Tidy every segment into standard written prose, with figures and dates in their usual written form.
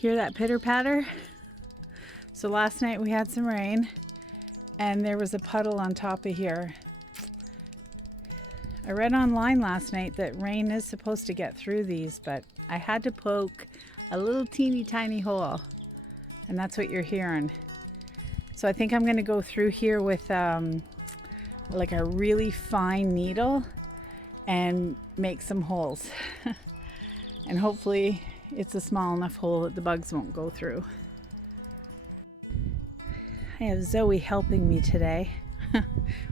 Hear that pitter patter? So last night we had some rain and there was a puddle on top of here. I read online last night that rain is supposed to get through these, but I had to poke a little teeny tiny hole, and that's what you're hearing. So I think I'm going to go through here with like a really fine needle and make some holes. And hopefully it's a small enough hole that the bugs won't go through. I have Zoe helping me today,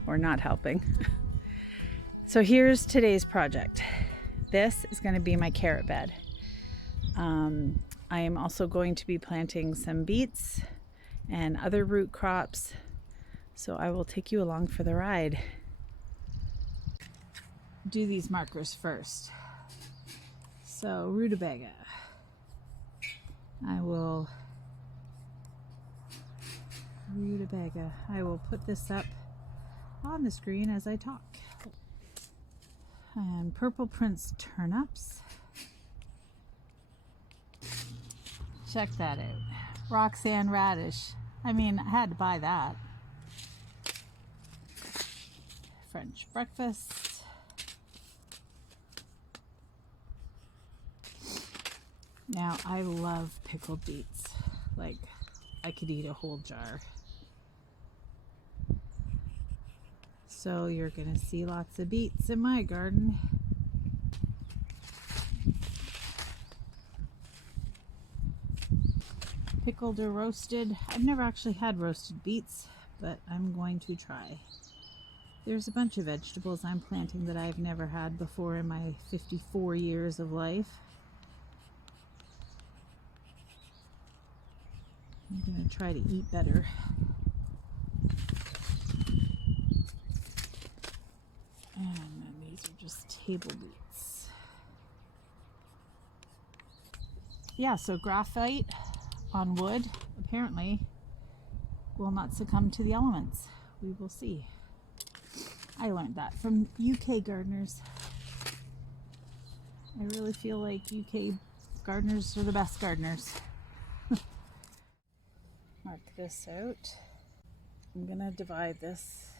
or not helping. So here's today's project. This is going to be my carrot bed. I am also going to be planting some beets and other root crops. So I will take you along for the ride. Do these markers first. So rutabaga. I will put this up on the screen as I talk. And Purple Prince turnips. Check that out. Roxanne radish. I mean, I had to buy that. French breakfast. Now, I love pickled beets. Like, I could eat a whole jar. So you're gonna see lots of beets in my garden. Pickled or roasted. I've never actually had roasted beets, but I'm going to try. There's a bunch of vegetables I'm planting that I've never had before in my 54 years of life. I'm going to try to eat better. And then these are just table beets. Yeah, so graphite on wood apparently will not succumb to the elements. We will see. I learned that from UK gardeners. I really feel like UK gardeners are the best gardeners. Mark this out. I'm gonna divide this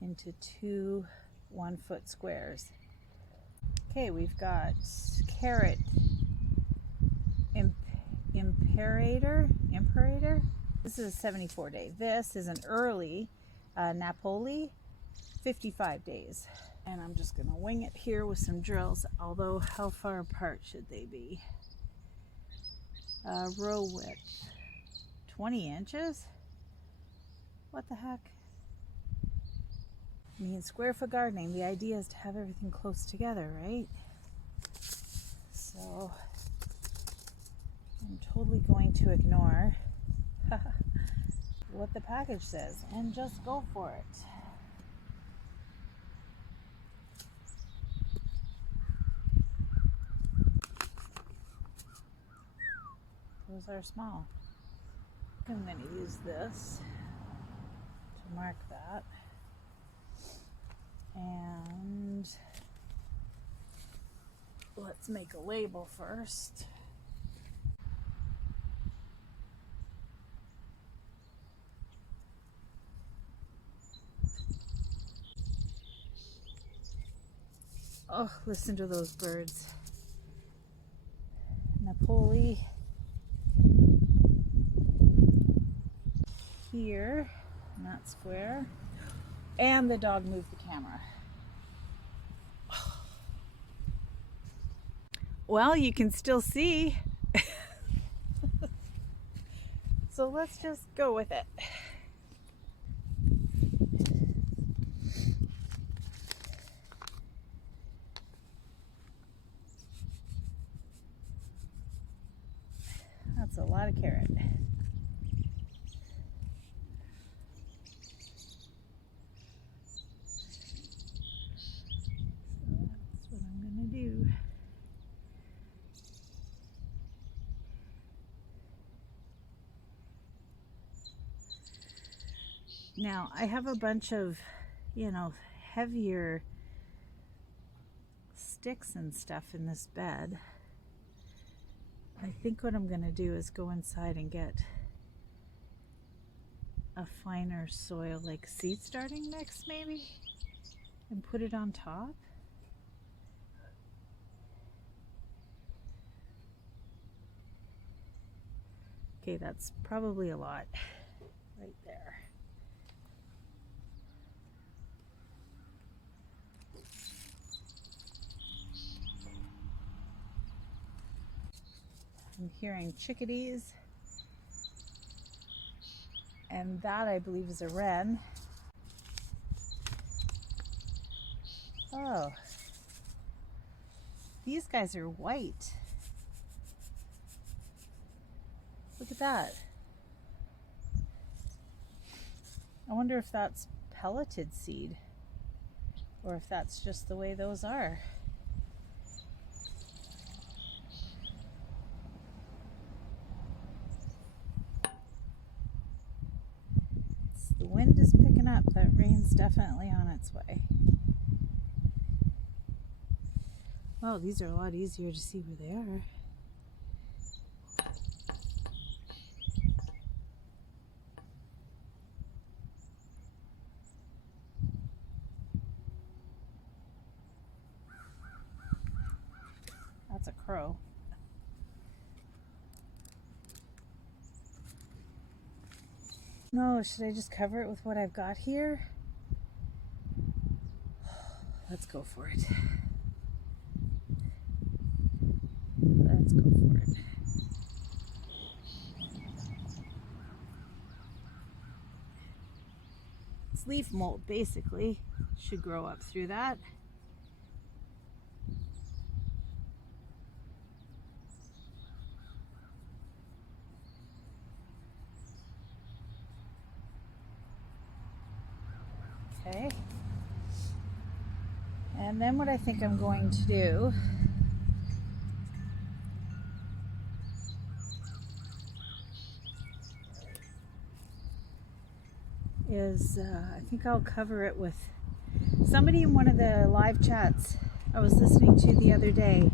into two 1-foot squares. Okay, we've got carrot imperator. This is a 74-day. This is an early Napoli, 55 days. And I'm just gonna wing it here with some drills, although how far apart should they be? Row width, 20 inches? What the heck? I mean, square foot gardening, the idea is to have everything close together, right? So I'm totally going to ignore what the package says and just go for it. Those are small. I'm going to use this to mark that. And let's make a label first. Oh, listen to those birds. Napoli here, not square. And the dog moved the camera. Well, you can still see. So let's just go with it. That's a lot of carrot. Now, I have a bunch of, heavier sticks and stuff in this bed. I think what I'm going to do is go inside and get a finer soil, like seed starting mix maybe, and put it on top. Okay, that's probably a lot right there. I'm hearing chickadees, and that I believe is a wren. Oh, these guys are white. Look at that. I wonder if that's pelleted seed or if that's just the way those are. The wind is picking up. That rain's definitely on its way. Oh, these are a lot easier to see where they are. That's a crow. No, should I just cover it with what I've got here? Let's go for it. Let's go for it. It's leaf mold, basically. Should grow up through that. Okay. And then what I think I'm going to do is I think I'll cover it with somebody in one of the live chats I was listening to the other day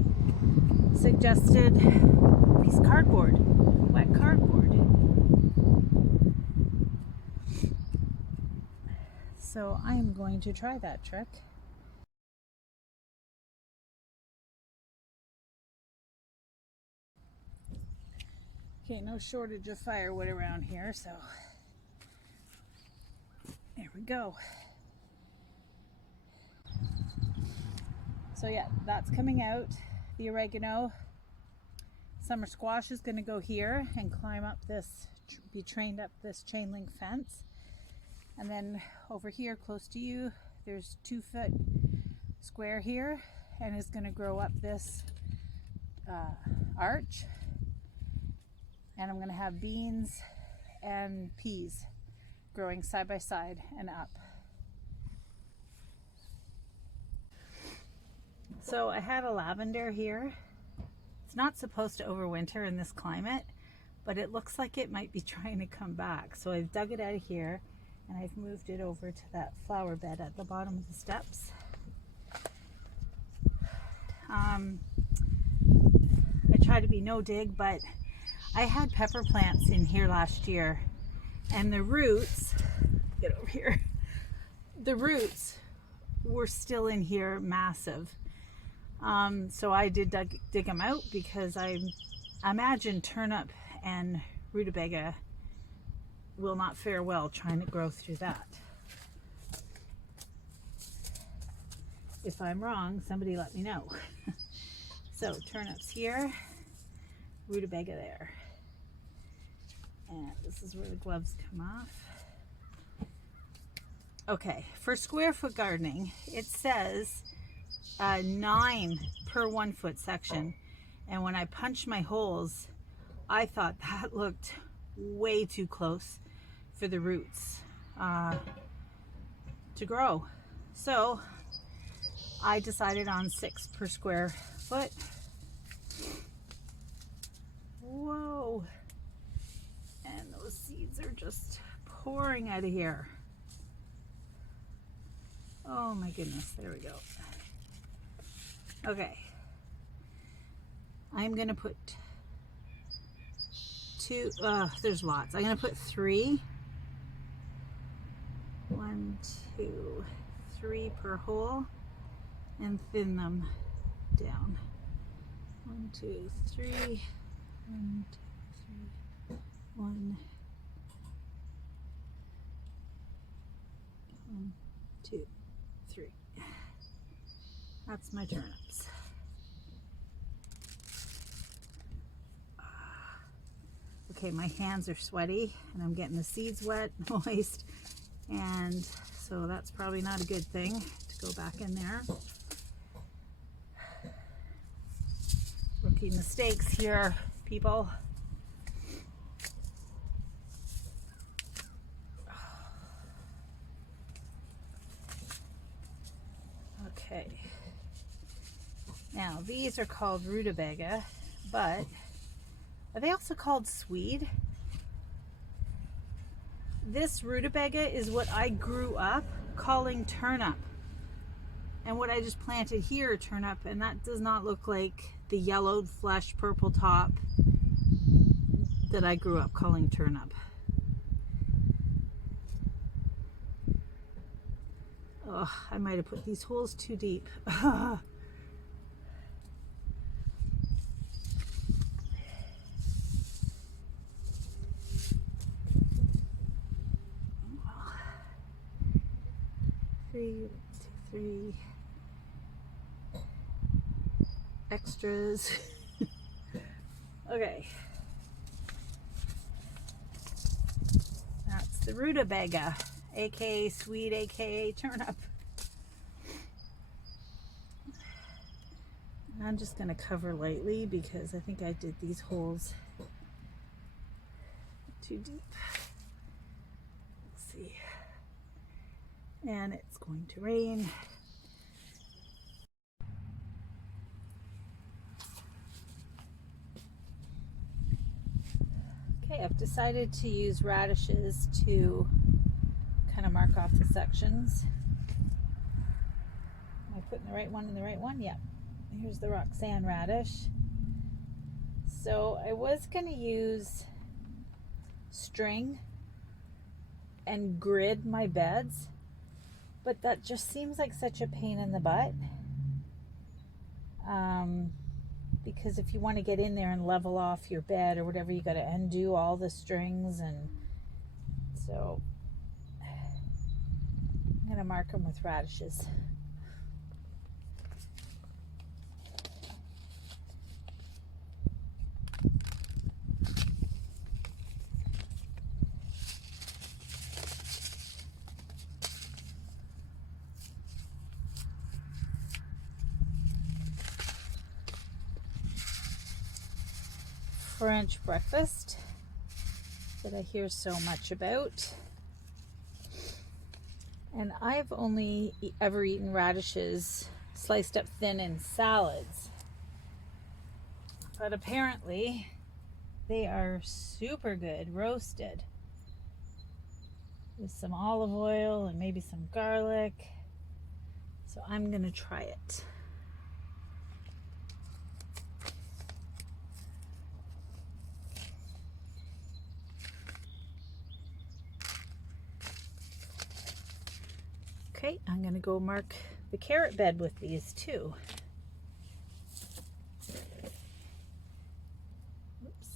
suggested these cardboard, wet cardboard. So I am going to try that trick. Okay, no shortage of firewood around here, so there we go. So yeah, that's coming out. The oregano. Summer squash is going to go here and climb up this, be trained up this chain link fence. And then over here close to you, there's 2-foot square here and is going to grow up this arch. And I'm going to have beans and peas growing side by side and up. So I had a lavender here. It's not supposed to overwinter in this climate, but it looks like it might be trying to come back. So I've dug it out of here and I've moved it over to that flower bed at the bottom of the steps. I try to be no dig, but I had pepper plants in here last year and the roots, get over here, the roots were still in here massive. So I did dig them out because I imagine turnip and rutabaga will not fare well trying to grow through that. If I'm wrong, somebody let me know. So turnips here, rutabaga there. And this is where the gloves come off. Okay, for square foot gardening, it says 9 per 1 foot section. And when I punched my holes, I thought that looked way too close for the roots to grow. So I decided on 6 per square foot. Whoa. And those seeds are just pouring out of here. Oh my goodness, there we go. Okay. I'm gonna put 2, there's lots. I'm gonna put 3. 1, 2, 3 per hole and thin them down. 1, 2, 3. 1, 2, 3. 1, 2, 3. That's my turnips. Okay, my hands are sweaty and I'm getting the seeds wet, moist, and so that's probably not a good thing to go back in there. Rookie mistakes here, people. Okay. Now these are called rutabaga, but are they also called swede? This rutabaga is what I grew up calling turnip. And what I just planted here, turnip, and that does not look like the yellowed flesh purple top that I grew up calling turnip. Oh, I might have put these holes too deep. Three, 2, 3 extras. Okay, that's the rutabaga, aka sweet, aka turnip. I'm just going to cover lightly because I think I did these holes too deep. Let's see. And it's going to rain. Okay, I've decided to use radishes to kind of mark off the sections. Am I putting the right one in the right one? Yep. Here's the Roxanne radish. So I was going to use string and grid my beds, but that just seems like such a pain in the butt. Because if you want to get in there and level off your bed or whatever, you got to undo all the strings, and so I'm going to mark them with radishes. French breakfast that I hear so much about, and I've only ever eaten radishes sliced up thin in salads, but apparently they are super good roasted with some olive oil and maybe some garlic, so I'm gonna try it. Okay, I'm going to go mark the carrot bed with these too. Oops.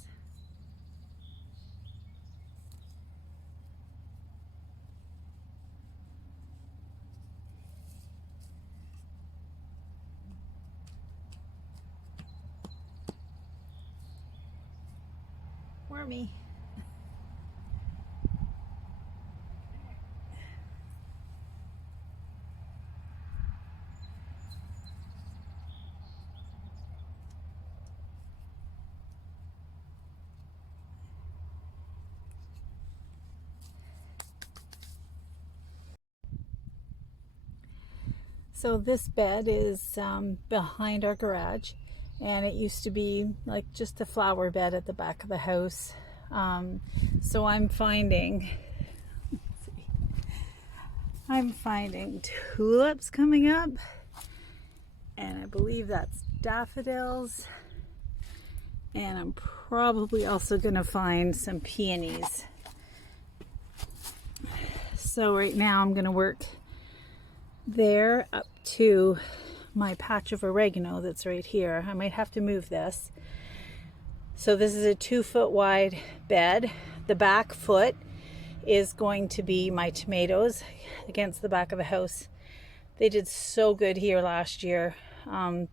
Wormy. So this bed is behind our garage, and it used to be like just a flower bed at the back of the house. So I'm finding tulips coming up, and I believe that's daffodils, And I'm probably also gonna find some peonies. So right now I'm gonna work there up to my patch of oregano that's right here. I might have to move this. So this is a 2-foot wide bed. The back foot is going to be my tomatoes against the back of the house. They did so good here last year.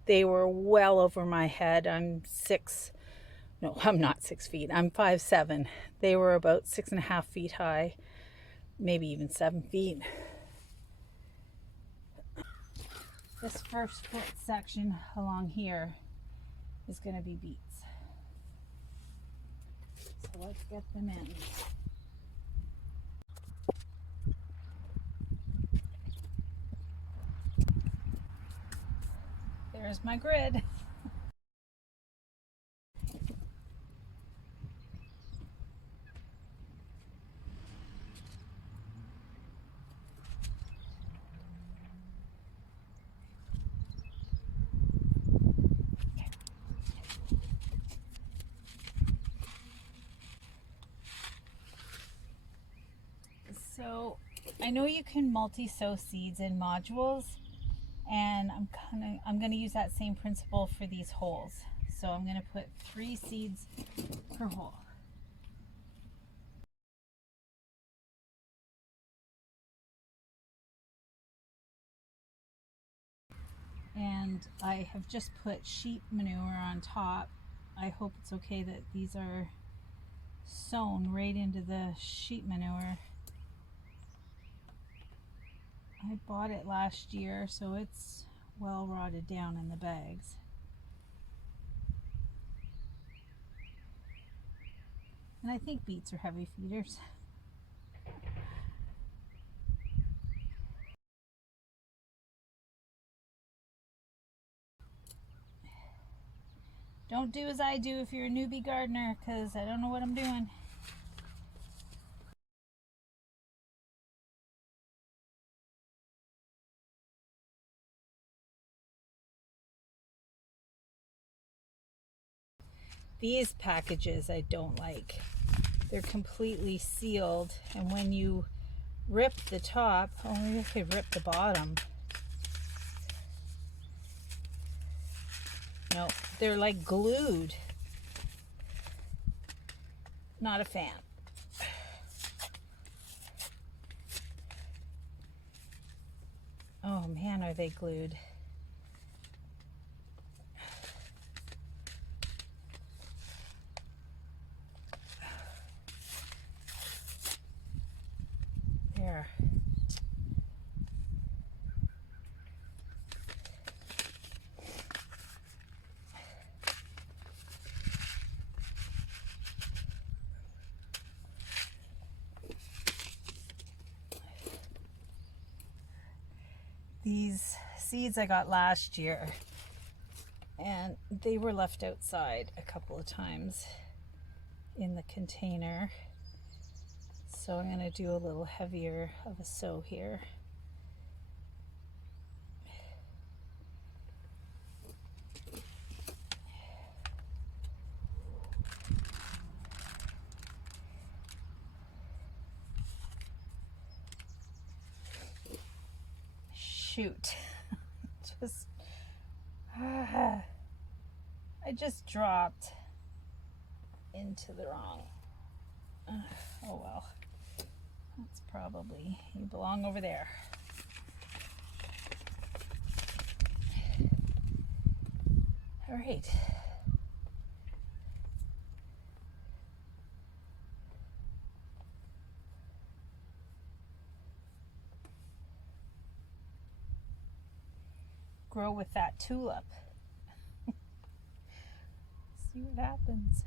They were well over my head. I'm not 6 feet. I'm 5'7". They were about 6.5 feet high, maybe even 7 feet. This first foot section along here is going to be beets. So let's get them in. There's my grid. So I know you can multi-sow seeds in modules, and I'm gonna use that same principle for these holes. So I'm gonna put 3 seeds per hole. And I have just put sheep manure on top. I hope it's okay that these are sown right into the sheep manure. I bought it last year, so it's well rotted down in the bags. And I think beets are heavy feeders. Don't do as I do if you're a newbie gardener, because I don't know what I'm doing. These packages I don't like. They're completely sealed, and when you rip the top, oh, maybe I could rip the bottom. No, they're like glued. Not a fan. Oh man, are they glued. There. These seeds I got last year, and they were left outside a couple of times in the container. So I'm going to do a little heavier of a sow here. Shoot. I just dropped into the wrong. Oh well. That's probably, you belong over there. All right. Grow with that tulip. See what happens.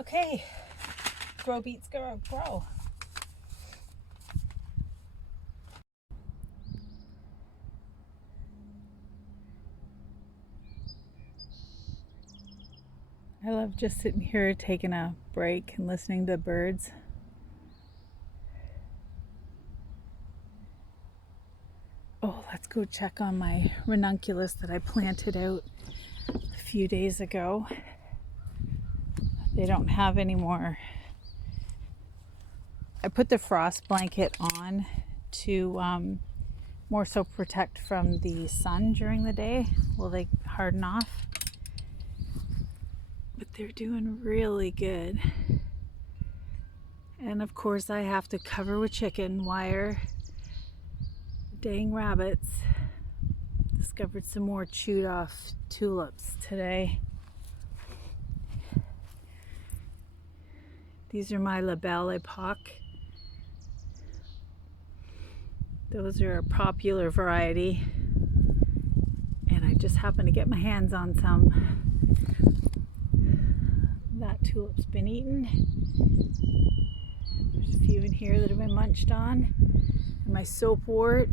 Okay, grow beets grow. I love just sitting here taking a break and listening to the birds. Oh, let's go check on my ranunculus that I planted out a few days ago. They don't have any more. I put the frost blanket on to more so protect from the sun during the day while they harden off. But they're doing really good. And of course I have to cover with chicken wire. Dang rabbits. Discovered some more chewed off tulips today. These are my La Belle Epoque. Those are a popular variety. And I just happened to get my hands on some. That tulip's been eaten. There's a few in here that have been munched on. And my soapwort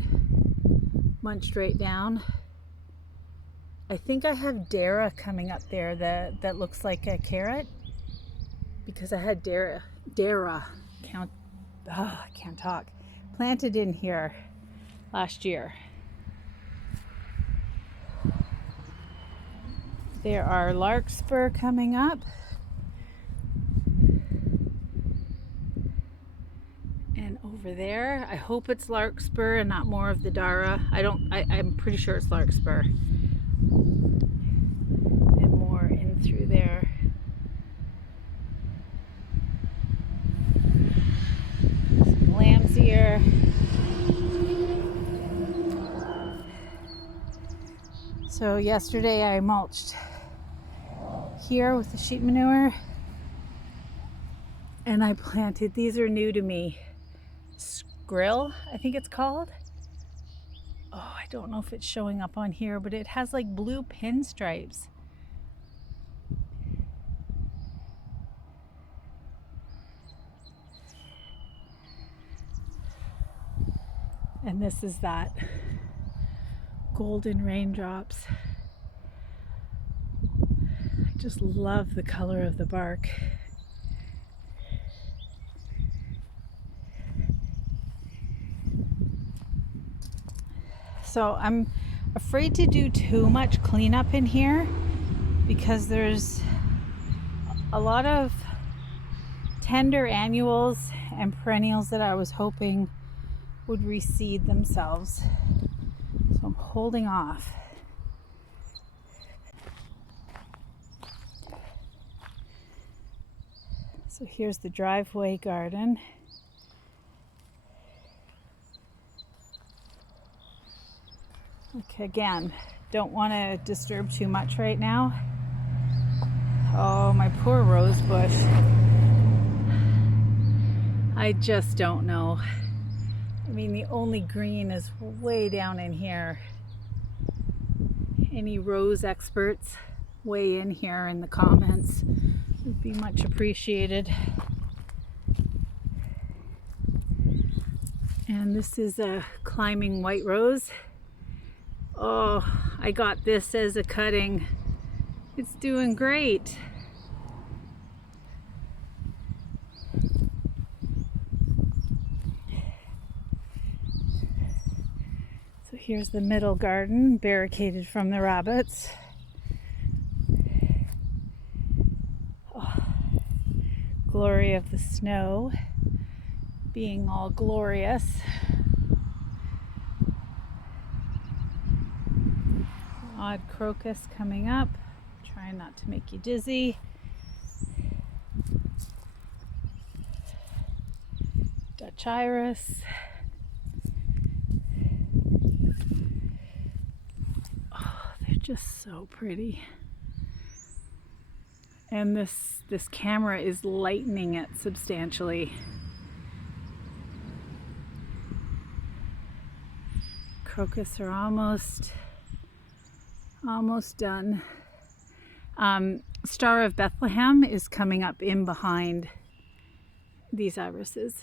munched right down. I think I have Dara coming up there that looks like a carrot. Because I had Dara, I can't talk, planted in here last year. There are larkspur coming up. And over there, I hope it's larkspur and not more of the Dara. I'm pretty sure it's larkspur. And more in through there. Some lamb's ear. So yesterday I mulched here with the sheep manure. And I planted, these are new to me, Skrill, I think it's called. Oh, I don't know if it's showing up on here, but it has like blue pinstripes. And this is that golden raindrops. I just love the color of the bark. So I'm afraid to do too much cleanup in here because there's a lot of tender annuals and perennials that I was hoping would reseed themselves. So I'm holding off. So here's the driveway garden. Okay, again, don't want to disturb too much right now. Oh, my poor rose bush. I just don't know. I mean, the only green is way down in here. Any rose experts weigh in here in the comments would be much appreciated. And this is a climbing white rose. Oh, I got this as a cutting. It's doing great. So here's the middle garden, barricaded from the rabbits. Oh, glory of the snow being all glorious. Odd crocus coming up. Trying not to make you dizzy. Dutch iris. Oh, they're just so pretty. And this camera is lightening it substantially. Crocus are almost done. Star of Bethlehem is coming up in behind these irises.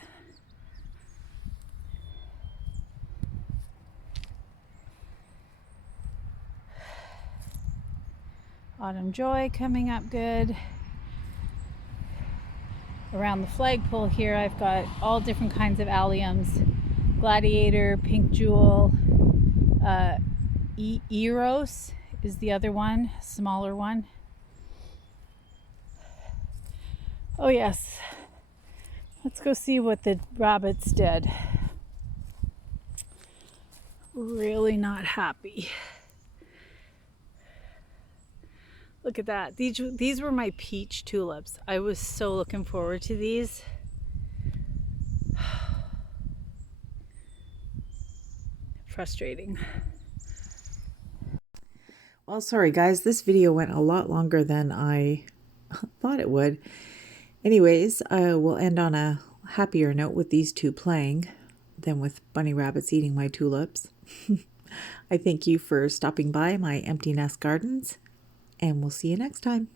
Autumn Joy coming up good. Around the flagpole here, I've got all different kinds of alliums. Gladiator, Pink Jewel, Eros is the other one, smaller one. Oh yes, let's go see what the rabbits did. Really not happy. Look at that. These were my peach tulips. I was so looking forward to these. Frustrating. Well, sorry guys, this video went a lot longer than I thought it would. Anyways, we'll end on a happier note with these two playing than with bunny rabbits eating my tulips. I thank you for stopping by my empty nest gardens, and we'll see you next time.